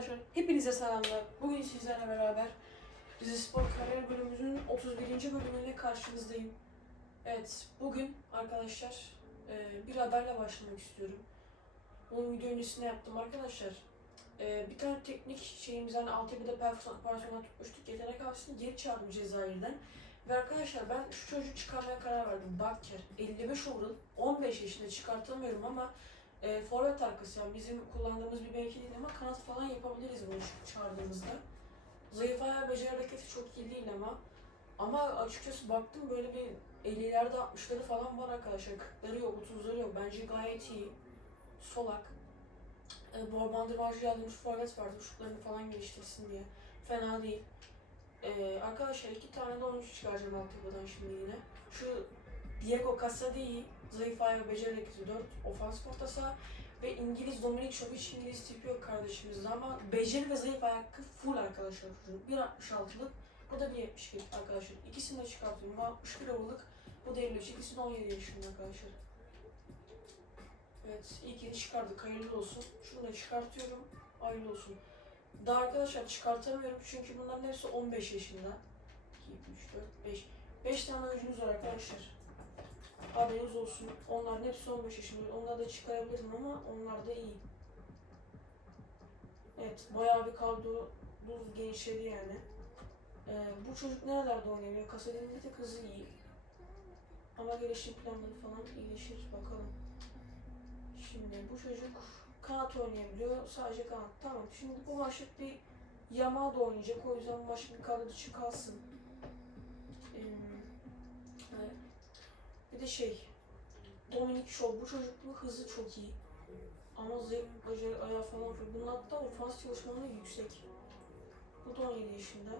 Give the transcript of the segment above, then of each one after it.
Arkadaşlar hepinize selamlar. Bugün sizlerle beraber Dizi Spor Kariyer bölümümüzün 31. bölümüyle karşınızdayım. Evet, bugün arkadaşlar e, bir haberle başlamak istiyorum. Bunu video öncesinde yaptım arkadaşlar. E, bir tane teknik şeyimiz hani Altyapı'da personel tutmuştuk. Yetenek avcısını geri çağırdım Cezayir'den. Ve arkadaşlar ben şu çocuğu çıkarmaya karar verdim. Bakker 55 overall 15 yaşında çıkartamıyorum ama e, forvet arkası yani bizim kullandığımız bir mevki değil ama kanat falan yapabiliriz bunu çağırdığımızda. Zayıf ayağı beceri hareketi çok iyi değil ama ama açıkçası baktım böyle bir 50'lerde 60'ları falan var arkadaşlar. 40'ları yok, 30'ları yok. Bence gayet iyi. Solak. E, bu bandırmacı aldığımız forvet vardı. Şutlarını falan geliştirsin diye. Fena değil. E, arkadaşlar iki tane de oyuncu çıkaracağım altyapıdan şimdi yine. Şu Diego Casadei, zayıf ayağı beceri hareketi 4, ofans orta saha ve İngiliz Dominik Šović İngiliz tipi yok kardeşimizde ama beceri ve zayıf ayakkabı full arkadaşlar çocuğun. 1.66'lık, bu da 1.71 arkadaşlar. İkisini de çıkartıyorum. Bu 61 havalık, bu da 53. İkisi de 17 yaşında arkadaşlar. Evet, ilkini çıkardık. Hayırlı olsun. Şunu da çıkartıyorum. Hayırlı olsun. Daha arkadaşlar çıkartamıyorum çünkü bunların hepsi 15 yaşında. 2, 3, 4, 5. 5 tane oyuncumuz var arkadaşlar. Haberiniz olsun. Onların hepsi 15 yaşında. Onları da çıkarabilirim ama onlar da iyi. Evet, bayağı bir kadro buz genişledi yani. Ee, bu çocuk nerelerde oynayabiliyor? Kasadin'in bir tek hızı iyi. Ama gelişim planları falan iyileşir. Bakalım. Şimdi bu çocuk kanat oynayabiliyor. Sadece kanat. Tamam. Şimdi bu maçlık bir Yamaha da oynayacak. O yüzden bu maçlık bir kadro dışı kalsın. Ee, evet. Bir de şey, Dominic Shaw, bu çocuk bu hızı çok iyi. Ama zayıf bacak ayağı falan var. Bunun hatta ofans çalışmaları yüksek. Bu da 17 yaşında.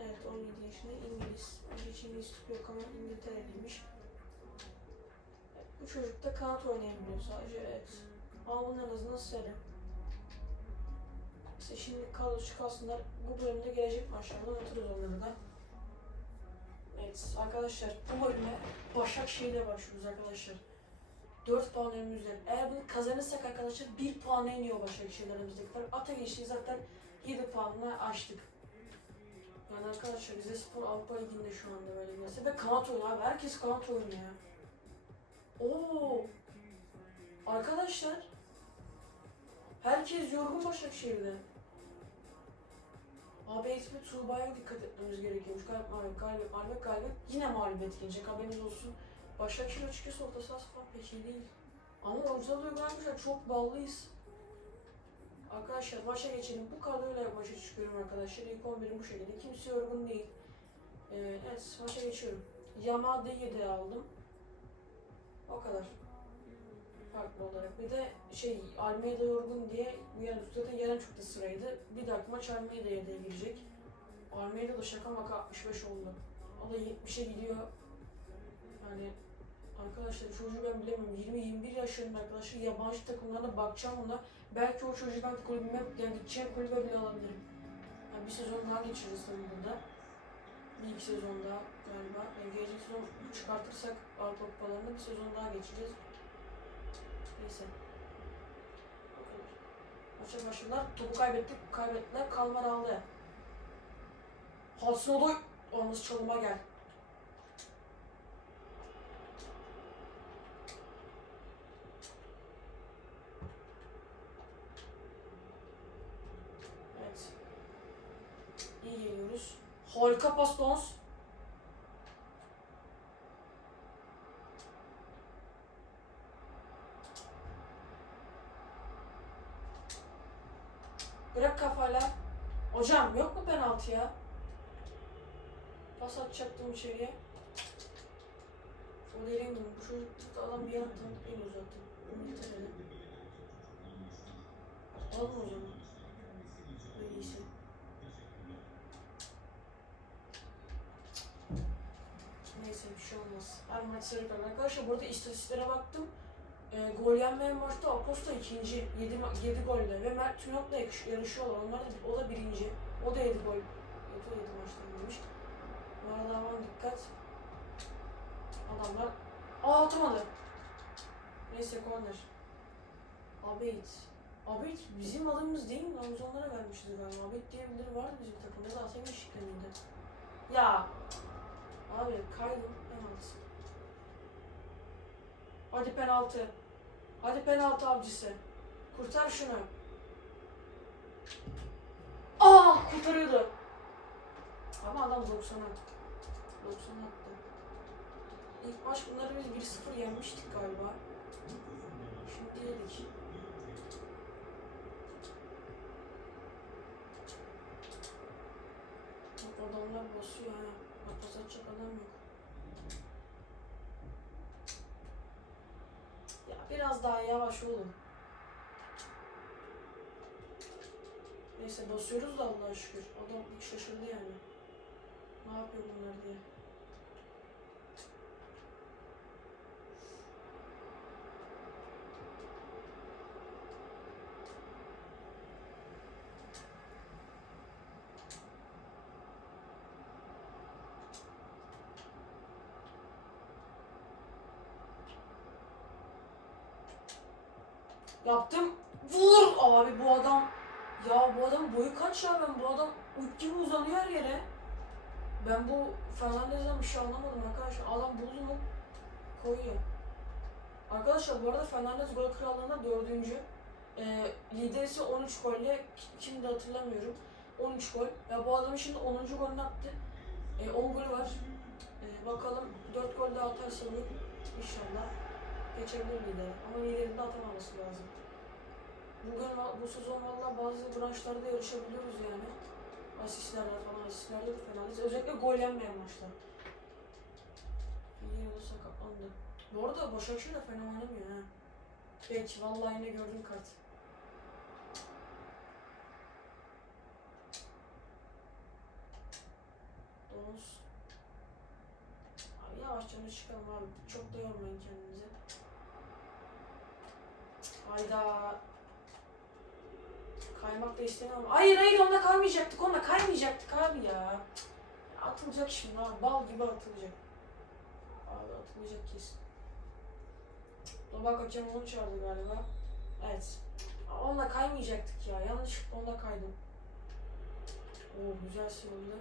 Evet 17 yaşında İngiliz. Hiç İngiliz tipi yok ama İngiltere'liymiş. Evet, bu çocuk da kanat oynayabiliyor sadece evet. Ama bunların hızı nasıl serim? İşte şimdi kadro çıkarsınlar. Bu bölümde gelecek maçlarda oynatırız onları da. Evet arkadaşlar bu bölüme Başakşehir'le başlıyoruz arkadaşlar. 4 puan önümüzde. Eğer bunu kazanırsak arkadaşlar 1 puan iniyor Başakşehir'le aramızdakiler. Ata geçtiği zaten 7 puanla açtık. Yani arkadaşlar Rize Spor Avrupa Ligi'nde şu anda böyle mesele. Ve kanat oyunu abi. Herkes kanat oyunu ya. Oo. Arkadaşlar. Herkes yorgun Başakşehir'de. Abi eğitimi Tuğba'ya dikkat etmemiz gerekiyormuş. Galip mağlup, galip mağlup, galip. Yine mağlubiyet gelecek haberiniz olsun. Başakşehir açıkçası orta sahası falan pek iyi değil. Ama oyuncular da uygulanmışlar. Çok ballıyız. Arkadaşlar maça geçelim. Bu kadroyla maça çıkıyorum arkadaşlar. İlk 11'im bu şekilde. Kimse yorgun değil. Ee, evet maça geçiyorum. Yamada'yı de aldım. O kadar. Farklı olarak. Bir de şey Almeida yorgun diye yani zaten gelen çok da sıraydı. Bir dahaki maç Almeida'ya da girecek. Almeida da şaka maka 65 oldu. O da 70'e gidiyor. Yani arkadaşlar çocuğu ben bilemiyorum. 20-21 yaşlarında arkadaşlar yabancı takımlarına bakacağım ona. Belki o çocuğu ben kulübüme, yani gideceğim kulübe bile alabilirim. Yani bir sezon daha geçiririz tabii burada. Bir iki sezon daha galiba. Yani gelecek sezon çıkartırsak Avrupa Kupalarında bir sezon daha geçeceğiz. Neyse. Maça başladılar. Topu kaybettik. Kaybettiler. Kalmar aldı. Hasan Olması çalıma gel. Evet. İyi geliyoruz. Harika pas Dons. Hocam yok mu penaltı ya? Pas atacaktım içeriye. O değil mi? Bu çocuk adam bir yattı. En uzattı. İngiltere'de. Alın o zaman. Öyleyse. Neyse bir şey olmaz. Her maç sarı. Arkadaşlar burada istatistiklere baktım. E, gol yenmeyen maçta Aposta ikinci. 7, 7 golle. Ve Mert Tünok'la yarış- yarışıyorlar. Onlar da, o da birinci. O da 7 gol. Evet o 7 maçta girmiş. Bu arada aman dikkat. Adamlar... Aa atamadı. Neyse corner. Abeyt. Abid bizim adımız değil mi? Biz onlara vermişiz galiba. Abid diye birileri vardı bizim takımda da Atakan Şıkkı'nıydı. Ya abi kaydım penaltı. Hadi penaltı. Hadi penaltı avcısı. Kurtar şunu. Aa kurtarıyordu. Ama adam 90'a. 90 attı. İlk maç bunları biz 1-0 yenmiştik galiba. Şimdi yedik. Adamlar basıyor ha. Bak pas atacak adam yok. Ya biraz daha yavaş olun. Neyse basıyoruz da Allah'a şükür. Adam şaşırdı yani. Ne yapıyor bunlar diye. Yaptım. Vur abi bu adam. Ya bu adam boyu kaç ya ben bu adam uç gibi uzanıyor her yere. Ben bu Fernandez'den bir şey anlamadım arkadaşlar. Adam buldu mu koyuyor. Arkadaşlar bu arada Fernandez gol krallığında dördüncü. Ee, lider ise 13 golle. Kimdi hatırlamıyorum. 13 gol. Ya bu adamın şimdi 10. golünü attı. Ee, 10 golü var. Ee, bakalım 4 gol daha atarsa bu inşallah geçebilir lideri. Ama liderin de atamaması lazım. Bugün bu sezon valla bazı branşlarda yarışabiliyoruz yani. Asistlerde falan, asistlerde de fena değil. Özellikle gol yenmeyen maçlar. Yine de sakatlandı. Bu arada Başakşehir de fena oynamıyor ha. Peki vallahi yine gördüm kart. Domuz. Abi yavaşça çıkalım abi. Çok da yormayın kendinizi. Hayda. Kaymak da istemiyorum. Hayır hayır onunla kaymayacaktık. Onunla kaymayacaktık abi ya. Atılacak şimdi abi. Bal gibi atılacak. Abi atılacak kesin. Dobak hakem onu çağırdı galiba. Evet. Onunla kaymayacaktık ya. Yanlışlıkla onunla kaydım. Oo güzel sıyrıldı.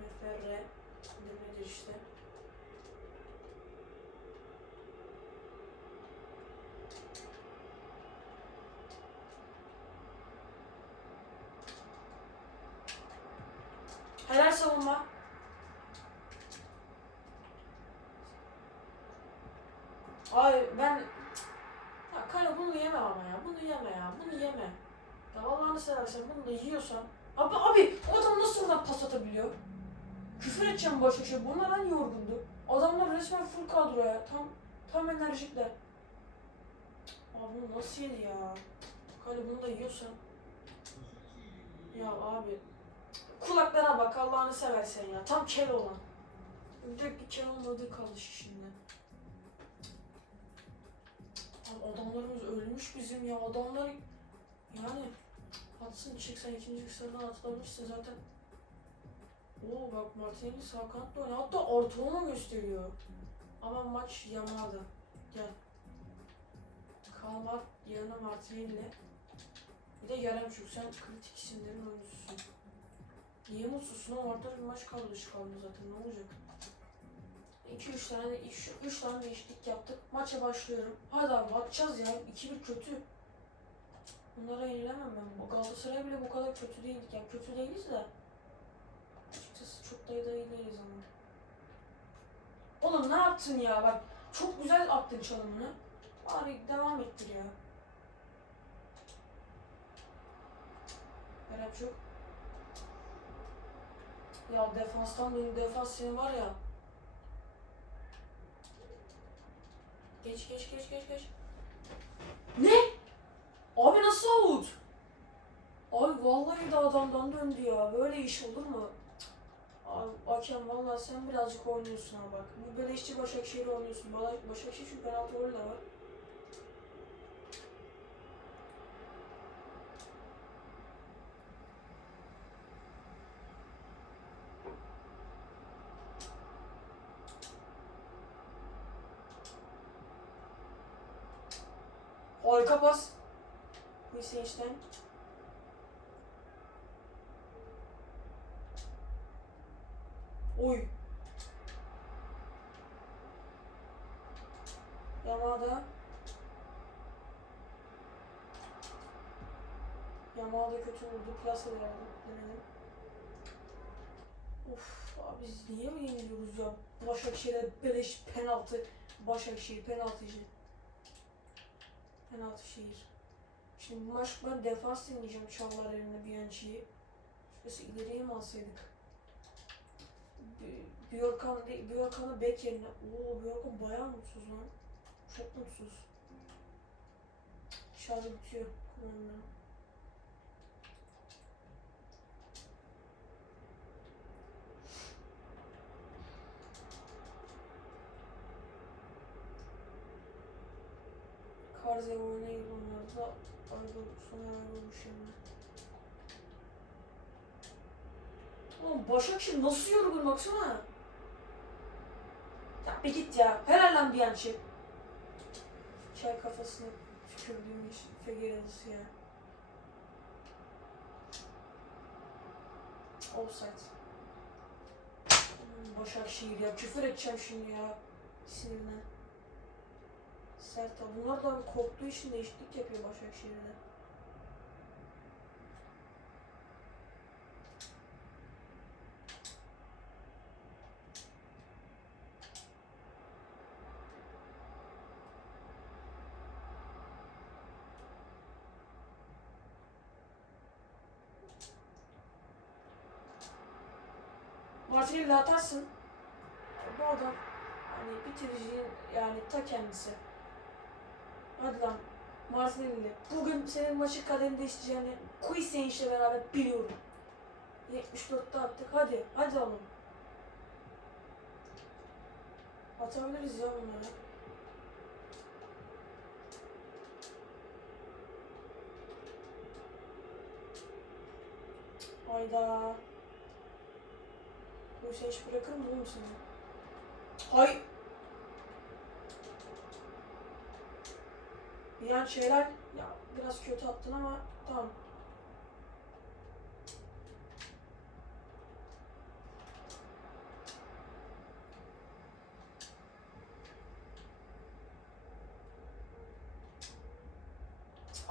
Meferre. Demedi işte. Helal savunma. Ay ben ya Kara bunu yeme ama ya. Bunu yeme ya. Bunu yeme. Ya Allah'ını seversen bunu da yiyorsan. Abi abi o adam nasıl oradan pas atabiliyor? Küfür edeceğim başka şey. Bunlar ben yorgundu. Adamlar resmen full kadro ya. Tam tam enerjikler. Abi bunu nasıl yedi ya? Kale bunu da yiyorsan. Ya abi. Kulaklara bak Allah'ını seversen ya. Tam kel olan. Direkt bir kel olmadığı kaldı şimdi. Abi adamlarımız ölmüş bizim ya. Adamlar yani atsın 82. sıradan atılabilirse zaten Oo bak Martinelli sağ kanatta oynuyor. Hatta ortalama gösteriyor. Ama maç yamadı. Gel. Kalmar yanına Martinelli. Bir de Yaremçuk sen kritik isimlerin oyuncususun. Niye mutsuzsun ama ortada bir maç kaldı dışı kaldı zaten ne olacak? 2-3 tane, 3 tane değişiklik yaptık. Maça başlıyorum. Hadi abi atacağız ya. 2-1 kötü. Bunlara yenilemem ben. Galatasaray bile bu kadar kötü değildik. Yani kötü değiliz de. Açıkçası çok da iyi değiliz ama. Oğlum ne yaptın ya bak. Çok güzel attın çalımını. Abi devam ettir ya. Berat çok. Ya defanstan benim defans senin var ya. Geç geç geç geç geç. Ne? Abi nasıl out? Abi vallahi de adamdan döndü ya. Böyle iş olur mu? Abi Hakem vallahi sen birazcık oynuyorsun ha bak. Bu beleşçi Başakşehir'i oynuyorsun. Başakşehir çünkü penaltı golü de var. Harika pas. Hüseyin'den. Oy. Yamada. Yamada kötü vurdu. Plasa. Denedim. Of abi biz niye mi yeniliyoruz ya? Başakşehir'e beleş penaltı. Başakşehir penaltıcı. Penaltı şehir. Şimdi bu maç ben defans deneyeceğim Çağlar eline Bianchi'yi. Şurası ileriye mi alsaydık? B- Björkan değil, Björkan'ı bek yerine. Oo Björkan bayağı mutsuz lan. Çok mutsuz. Şarjı bitiyor kullanımda. Karzev oynayıp onlar da ayrıl, sonra ayrılmış yani. Oğlum Başakşehir nasıl yorgun baksana. Ya bir git ya. Helal lan bir an şey. Çay kafasına tükürdüğüm iş Fegeralısı ya. Offside. Başakşehir ya. Küfür edeceğim şimdi ya. Sinirden. Sert abi. Bunlar da korktuğu için değişiklik yapıyor Başakşehir'de. Martinelli atarsın. Bu adam hani bitiricinin yani ta kendisi. Hadi lan Martinelli. Bugün senin maçı kaderini değiştireceğini Kuiseniş'le beraber biliyorum. 74'te attık. Hadi. Hadi oğlum. Atabiliriz ya bunları. Hayda. Kuiseniş bırakır mı oğlum seni? Hay. Yani şeyler ya biraz kötü attın ama tamam.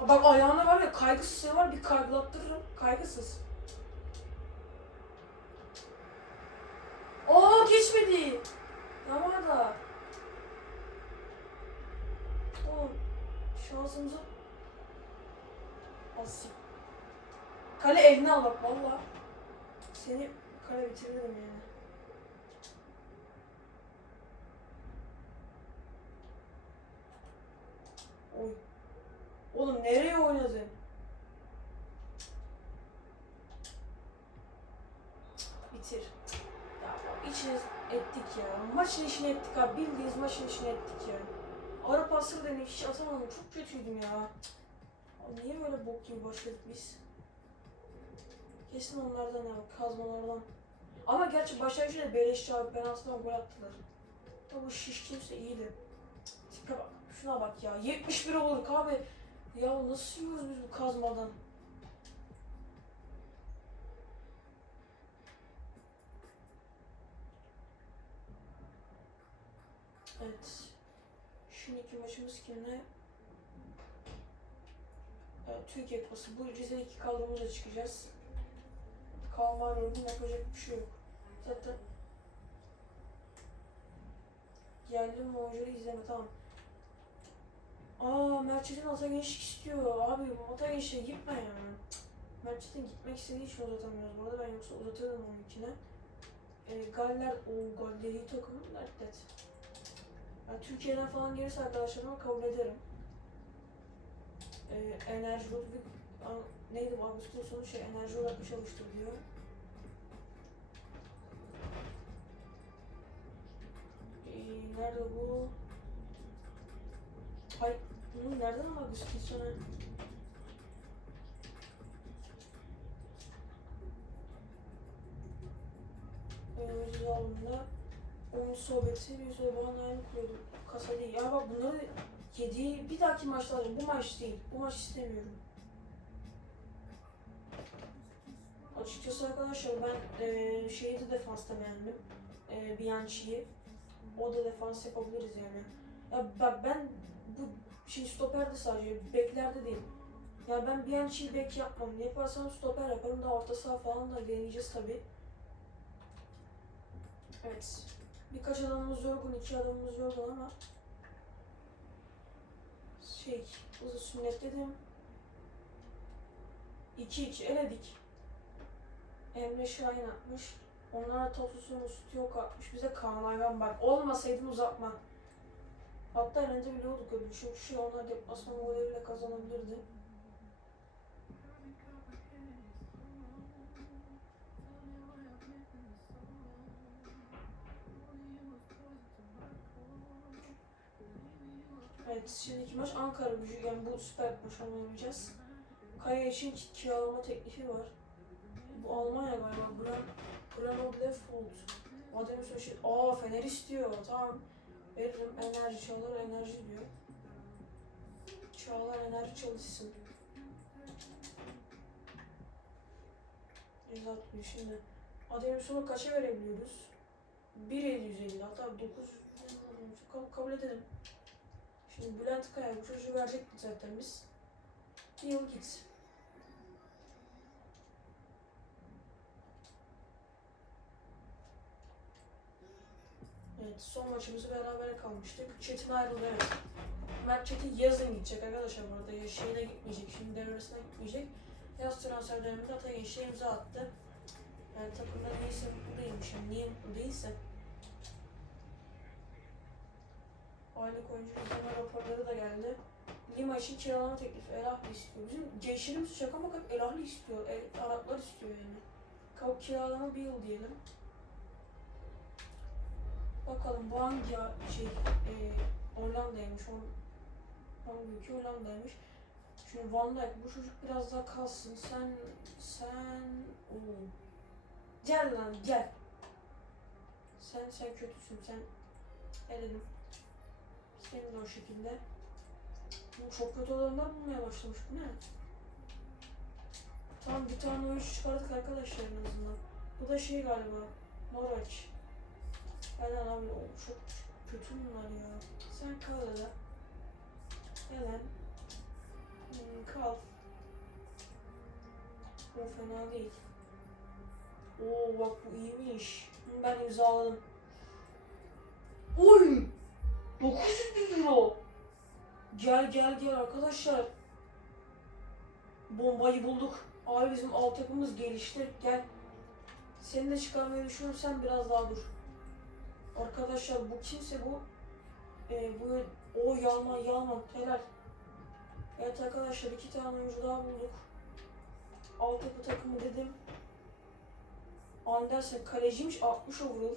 Bak ayağına var ya kaygısız seni var bir kaygılattırırım. Kaygısız. Aa geçmedi. Yamada. Oğlum şansımızı Asik. Kale eline al bak valla. Seni kale bitiririm yani. Oy. Oğlum nereye oynadın? Bitir. Ya içine ettik ya. Maçın işini ettik abi. Bildiğiniz maçın işini ettik ya. Ara pasları deneyip hiç atamadım. Çok kötüydüm ya. Niye böyle bok gibi başladık biz? Kesin onlardan ya, kazmalardan. Ama gerçi Başakşehir de beleşçi abi penaltıdan gol attılar. Ya bu şiş kimse iyiydi. Tipe bak, şuna bak ya. 71 olduk abi. Ya nasıl yiyoruz biz bu kazmadan? Evet. Şimdiki maçımız kimle? Evet, Türkiye Kupası. Bu Rize'deki kadromuzla çıkacağız. Kalmar yorgun yapacak bir şey yok. Zaten geldim oyuncuları izleme tamam. Aa Mertçet'in ata gençlik istiyor. Abi ata gençliğe gitme ya. Mertçet'in gitmek istediği için uzatamıyoruz. Bu arada ben yoksa uzatırdım onunkine. E, Galler, o Galler iyi takım. Evet. Yani Türkiye'den falan gelirse arkadaşlarıma kabul ederim. Ee, enerji Ludwig neydi bu Ağustos sonu şey enerji olarak çalıştır diyor. Ee, nerede bu? Hay, bunu nereden ama Ağustos sonu? Önümüzde alımda onun sohbeti bir süre bana aynı kuruyordu. Kasa değil. Ya bak bunları yediği bir dahaki alacağım. Bu maç değil. Bu maç istemiyorum. Açıkçası arkadaşlar ben e, şeyi de defansta beğendim. E, Bianchi'yi. O da defans yapabiliriz yani. Ya bak ben bu şimdi stoperde sadece beklerde değil. Ya ben Bianchi'yi bek yapmam. Yaparsam stoper yaparım da orta saha falan da deneyeceğiz tabi. Evet. Birkaç adamımız yorgun, iki adamımız yorgun ama şey, hızlı sünnetledim. 2-2 eledik. Emre Şahin atmış. Onlara Tosusun Usut yok atmış. Bize Kaan Ayhan bak. Olmasaydın uzatma. Hatta önce biliyorduk öyle. Çünkü şey onlar deplasman golleriyle kazanabilirdi. Evet, şimdiki maç Ankara gücü. Yani bu süper maç oynayacağız. Kaya için kiralama teklifi var. Bu Almanya galiba. Gran, Grenoble Fold. Adem Söşet. Aa Fener istiyor. Tamam. Veririm. Enerji Çağlar enerji diyor. Çağlar enerji çalışsın. Uzatmıyor şimdi. Adem sonra kaça verebiliyoruz? 1.750 hatta 900 kabul, kabul edelim. Şimdi Bülent Kaya bu çocuğu verecektik zaten biz. Bir yıl git. Evet son maçımızı beraber kalmıştık. Çetin ayrıldı evet. Mert Çetin yazın gidecek arkadaşlar bu arada. Şeyine gitmeyecek. Şimdi devresine gitmeyecek. Yaz transfer döneminde Ata Genç'e imza attı. Yani takımda neyse mutlu değilmiş. Yani niye değilse. Aylık oyuncu izleme raporları da geldi. Lima için kiralama teklifi El Ahli istiyor. Bizim gençlerimiz şaka maka El Ahli istiyor. El, Araplar istiyor yani. Kav kiralama bir yıl diyelim. Bakalım bu hangi şey e, Hollanda'ymış. Hangi ülke Hollanda'ymış. Şimdi Van Dijk bu çocuk biraz daha kalsın. Sen sen Oo. Gel lan gel. Sen sen kötüsün. Sen eledim. Senin de o şekilde. Bu çok kötü adamlar bulmaya başlamış. Bu ne? Tamam bir tane oyuncu çıkardık arkadaşlar en azından. Bu da şey galiba. Norveç. Aynen abi o çok kötü bunlar ya. Sen kal hele. Helen. Hmm, kal. O fena değil. Oo bak bu iyiymiş. Ben imzaladım. Oy! 900 bin euro. Gel gel gel arkadaşlar. Bombayı bulduk. Abi bizim altyapımız gelişti. Gel. Seni de çıkarmayı düşünürsen biraz daha dur. Arkadaşlar bu kimse bu? Ee, bu o Yalman Yalman helal. Evet arkadaşlar iki tane oyuncu daha bulduk. Altyapı takımı dedim. Andersen kaleciymiş 60 overall.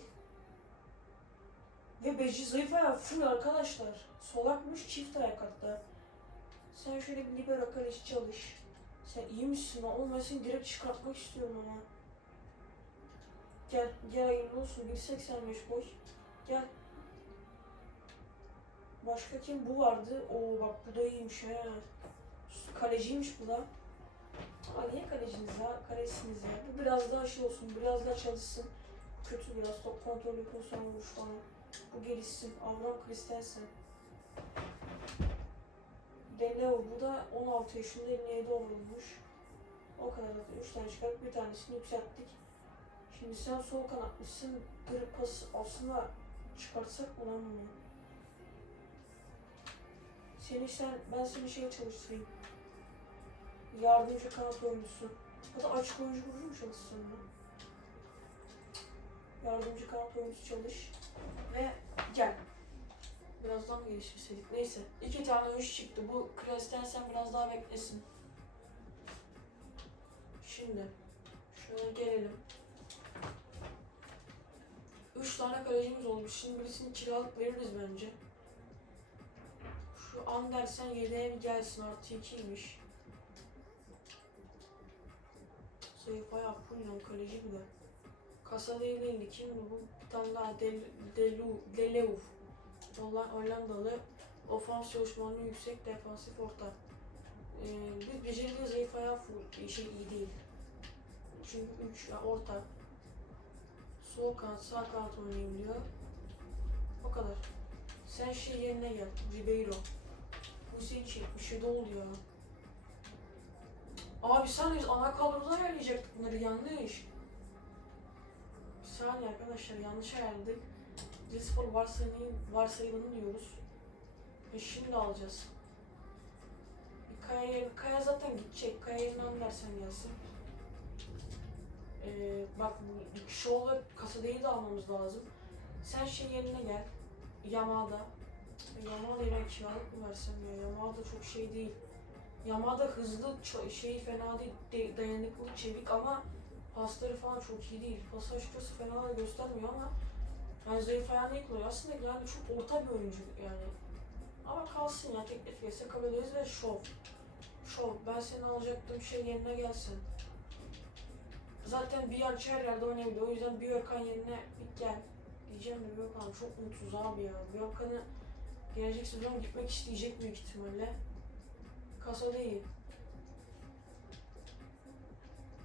Ve Beci zayıf ayağı full arkadaşlar. Solakmış çift ayak hatta. Sen şöyle bir libero kaleci çalış. Sen iyi misin seni direkt çıkartmak istiyorum ama. Gel, gel hayırlı olsun. 1.85 boy. Gel. Başka kim? Bu vardı. Oo bak bu da iyiymiş ha. Kaleciymiş bu da. Aa niye kaleciniz ya? Kalecisiniz ya. Bu biraz daha şey olsun. Biraz daha çalışsın. Kötü biraz. Top kontrolü pozisyon vuruş falan. Bu gelişsin. Avram Christensen. Deleo bu da 16 yaşında 57 olmuş. O kadar da 3 tane çıkartıp bir tanesini yükselttik. Şimdi sen sol kanatmışsın. Grip aslında çıkartsak mı lan bunu? Seni sen, ben seni şeye çalıştırayım. Yardımcı kanat oyuncusu. Ya da açık oyuncu gibi mu çalışsın mı? Yardımcı kanat oyuncusu çalış. Ve gel. Birazdan mı geliştirseydik? Neyse. İki tane oyuncu çıktı. Bu Christensen biraz daha beklesin. Şimdi. Şöyle gelelim. Üç tane kalecimiz olmuş. Şimdi birisini kiralık veririz bence. Şu Andersen yedeğe bir gelsin. Artı ikiymiş. Zayıf ayağı full lan kaleci bir de. Kasa değil değildi. Kim bu? Bir tane daha Del, Delu, Deleuf. Holla- Hollandalı. Ofans çalışmanı yüksek defansif orta. Ee, biz becerili zayıf ayağı full. Şey iyi değil. çünkü 3 yani orta. Sol kanat, sağ kanat oynayabiliyor. O kadar. Sen şey yerine gel. Ribeiro. Bu senin için 77 oldu ya. Abi sen biz ana kadroda ayarlayacaktık bunları yanlış. Bir saniye arkadaşlar yanlış ayarladık. Rizspor varsayılanı, varsayılanı diyoruz. Ve şimdi alacağız. Bir Kaya, Kaya zaten gidecek. Kaya yerine anlarsan gelsin. Ee, bak Show ve Kasade'yi de almamız lazım. Sen şey yerine gel. Yamada. Yamada'yı ben kiralık mı versem ya? Yamada çok şey değil. Yamada hızlı, şey fena değil, de- dayanıklı, çevik ama pasları falan çok iyi değil. Pas açıkçası fena da göstermiyor ama yani zayıf ayağını değil kullanıyor. Aslında yani çok orta bir oyuncu yani. Ama kalsın ya teklif gelse kabul ederiz ve şov. Şov. Ben seni alacaktım şey yerine gelsin. Zaten yançı her yerde oynayabiliyor. O yüzden bir Örkan yerine gel. Diyeceğim de Björkan çok mutsuz abi ya. Björkan'ı gelecek sezon gitmek isteyecek büyük ihtimalle. Kasa değil.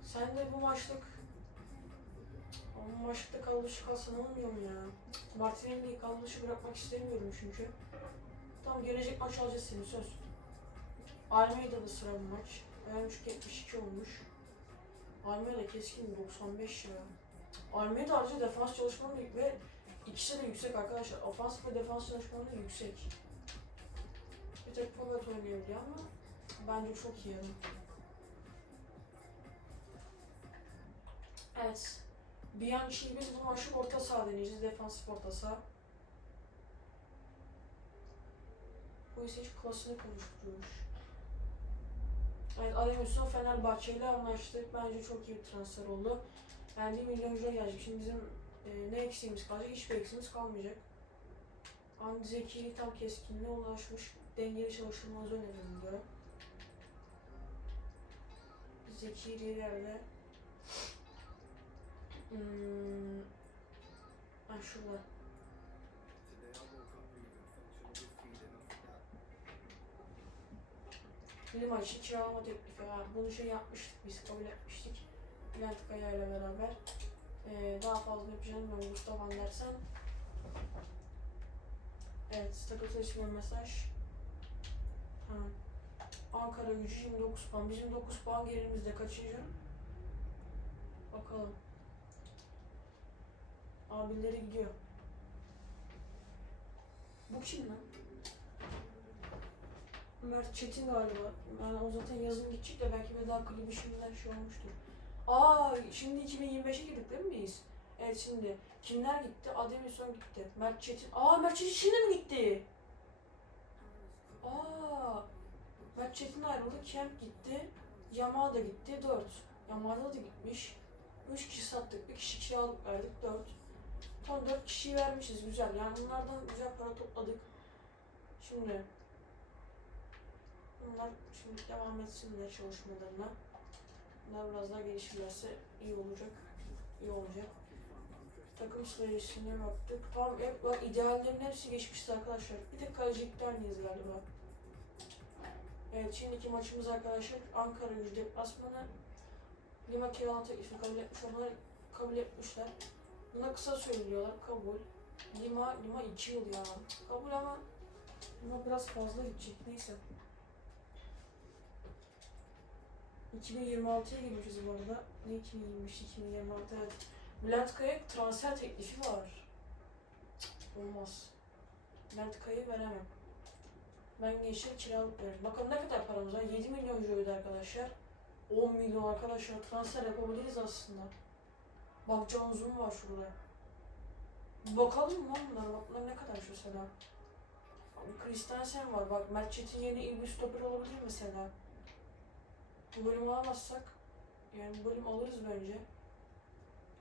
Sen de bu maçlık ama maçta kaldışı kalsın olmuyor mu ya? Martinelli'yi kaldışı bırakmak istemiyorum çünkü. Tamam gelecek maç alacağız seni söz. Almeida'da sıra bu maç. Ayağım 72 olmuş. Almeida keskin 95 ya. Almeida ayrıca defans çalışmanı ve ikisi de yüksek arkadaşlar. Ofans ve defans çalışmanı yüksek. Bir tek forvet oynayabiliyor ama bence çok iyi. Evet. Bianchi'yi biz bu maçı orta saha deneyeceğiz. Defansif orta saha. Bu ise hiç klasını konuşturuyormuş. Evet Ademüs'ün Fenerbahçe ile anlaştık. Bence çok iyi bir transfer oldu. Yani 1 milyon euro gelecek. Şimdi bizim e, ne eksiğimiz kalacak? Hiçbir eksiğimiz kalmayacak. Andi Zekiri tam keskinliğe ulaşmış. Dengeli çalışılmanızı öneririm diyor. Zekiri ileride. Hmm. Ha şurada. Lima için kiralama teklifi var. Bunu şey yapmıştık biz kabul etmiştik. Bülent Kaya ile beraber. Ee, daha fazla yapacağım ben Mustafa dersen. Evet, takım seçme mesaj. Tamam. Ankara gücü 29 puan. Bizim 9 puan gerimizde kaçıncı? Bakalım. Abileri gidiyor. Bu kim lan? Mert Çetin galiba. Yani o zaten yazın gidecek de belki veda klibi şimdiden şey olmuştur. Aa şimdi 2025'e girdik değil mi biz? Evet şimdi. Kimler gitti? Ademison gitti. Mert Çetin. Aa Mert Çetin şimdi mi gitti? Aa Mert Çetin ayrıldı. Kemp gitti. Yamada gitti. 4. Yamada da gitmiş. 3 kişi sattık. Bir kişi kiralık verdik. 4. Tam 4 kişiyi vermişiz. Güzel. Yani bunlardan güzel para topladık. Şimdi Bunlar şimdi devam etsinler çalışmalarına. Bunlar biraz daha gelişirlerse iyi olacak. İyi olacak. Takım sayısına baktık. Tamam hep bak ideallerin hepsi geçmişti arkadaşlar. Bir tek kaleci iptaliyiz galiba. Evet şimdiki maçımız arkadaşlar Ankara gücü deplasmanı. Lima kiralama teklifi kabul etmiş. Onlar kabul etmişler. Buna kısa söylüyorlar. Kabul. Lima, Lima 2 yıl ya. Kabul ama Lima biraz fazla gidecek. Neyse. 2026'ya girmişiz bu arada. Ne 2025, 2026 evet. Bülent Kaya transfer teklifi var. Olmaz. Bülent Kaya'yı veremem. Ben gençler kiralık veririm. Bakın ne kadar paramız var? 7 milyon euroydu arkadaşlar. 10 milyon arkadaşlar transfer yapabiliriz aslında. Bak Can Zoom var şurada. Bakalım mı? Bak bunlar ne kadar mesela. Bak, Christensen var. Bak Mert Çetin yeni iyi bir olabilir mesela. Bu bölümü alamazsak yani bu bölüm alırız bence.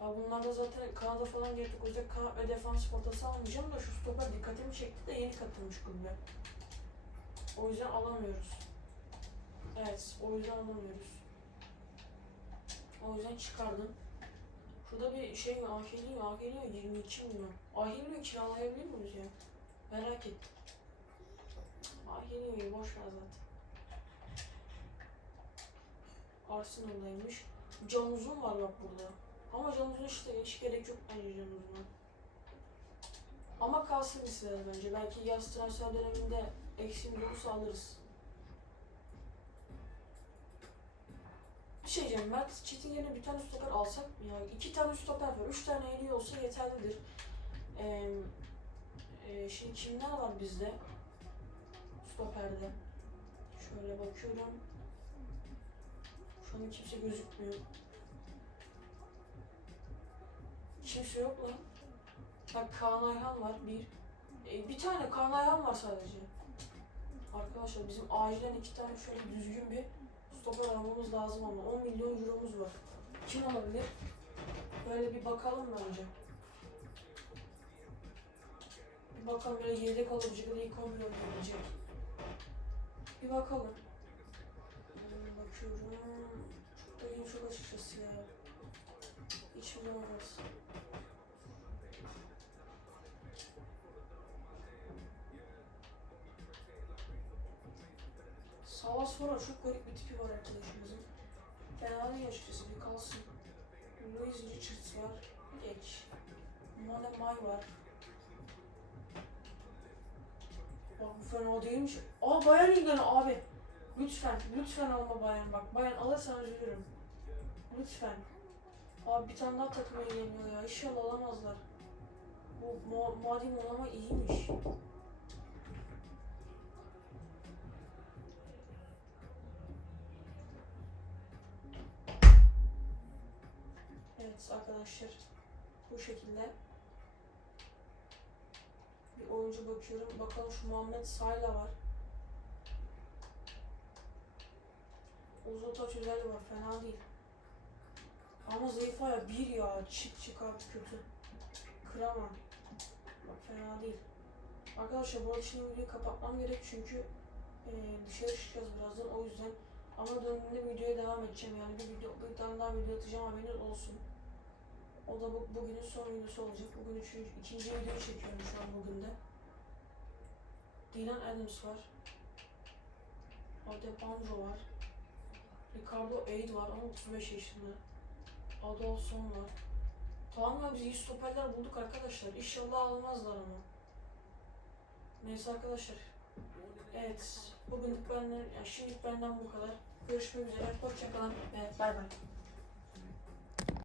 Ya bunlar da zaten Kanada falan gelecek. O yüzden kanat ve defans portası almayacağım da şu stoper dikkatimi çekti de yeni katılmış kulübe. O yüzden alamıyoruz. Evet, o yüzden alamıyoruz. O yüzden çıkardım. Şurada bir şey Aheliyo, Aheliyo 22 milyon. Aheliyo'yu kiralayabilir miyiz ya? Merak ettim. Aheliyo'yu boş ver zaten. Arsenal'daymış. Can uzun var bak burada. Ama can uzun işte hiç gerek yok bence can uzuna. Ama kalsın listede bence. Belki yaz transfer döneminde eksiğimiz olursa alırız. Bir şey diyeceğim. Mert Çetin yerine bir tane stoper alsak mı ya? İki tane stoper var. Üç tane en iyi olsa yeterlidir. Ee, e, şimdi kimler var bizde? Stoperde. Şöyle bakıyorum. Şu an kimse gözükmüyor. Kimse yok lan. Bak Kaan Ayhan var bir. E, bir tane Kaan Ayhan var sadece. Arkadaşlar bizim acilen iki tane şöyle düzgün bir stoper aramamız lazım ama 10 milyon euromuz var. Kim olabilir? Böyle bir bakalım bence. Bir bakalım böyle yedek olabilecek ilk 11 oynayabilecek. Bir bakalım. Bakıyorum. Çok da çok açıkçası ya. Hiç bulamaz. Sağa sonra çok garip bir tipi var arkadaşımızın. Fena değil açıkçası bir kalsın. Louis Richards var. Geç. Mane May var. Bak bu fena değilmiş. Aa Bayern Ligi'den abi. Lütfen, lütfen alma Bayern bak. Bayern alırsan üzülürüm. Lütfen. Abi bir tane daha takıma ilgileniyor ya. İnşallah alamazlar. Bu Mo Madi Monama iyiymiş. Evet arkadaşlar. Bu şekilde. Bir oyuncu bakıyorum. Bakalım şu Muhammed Sayla var. Uzun taç özelliği var. Fena değil. Ama zayıf ayağı bir ya. Çık çık abi kötü. Kıramam. Bak fena değil. Arkadaşlar bu arada şimdi videoyu kapatmam gerek çünkü e, dışarı çıkacağız birazdan o yüzden. Ama döndüğümde videoya devam edeceğim yani bir video bir tane daha video atacağım haberiniz olsun. O da bu, bugünün son videosu olacak. Bugün üçüncü, ikinci videoyu çekiyorum şu an bugün de. Dylan Adams var. Adebanjo var. Ricardo Aid var ama 35 yaşında. Adolson var. Tamam ya biz iyi stoperler bulduk arkadaşlar. İnşallah almazlar ama. Neyse arkadaşlar. Evet. Bugünlük benden, yani şimdilik benden bu kadar. Görüşmek üzere. Hoşçakalın ve bay bay.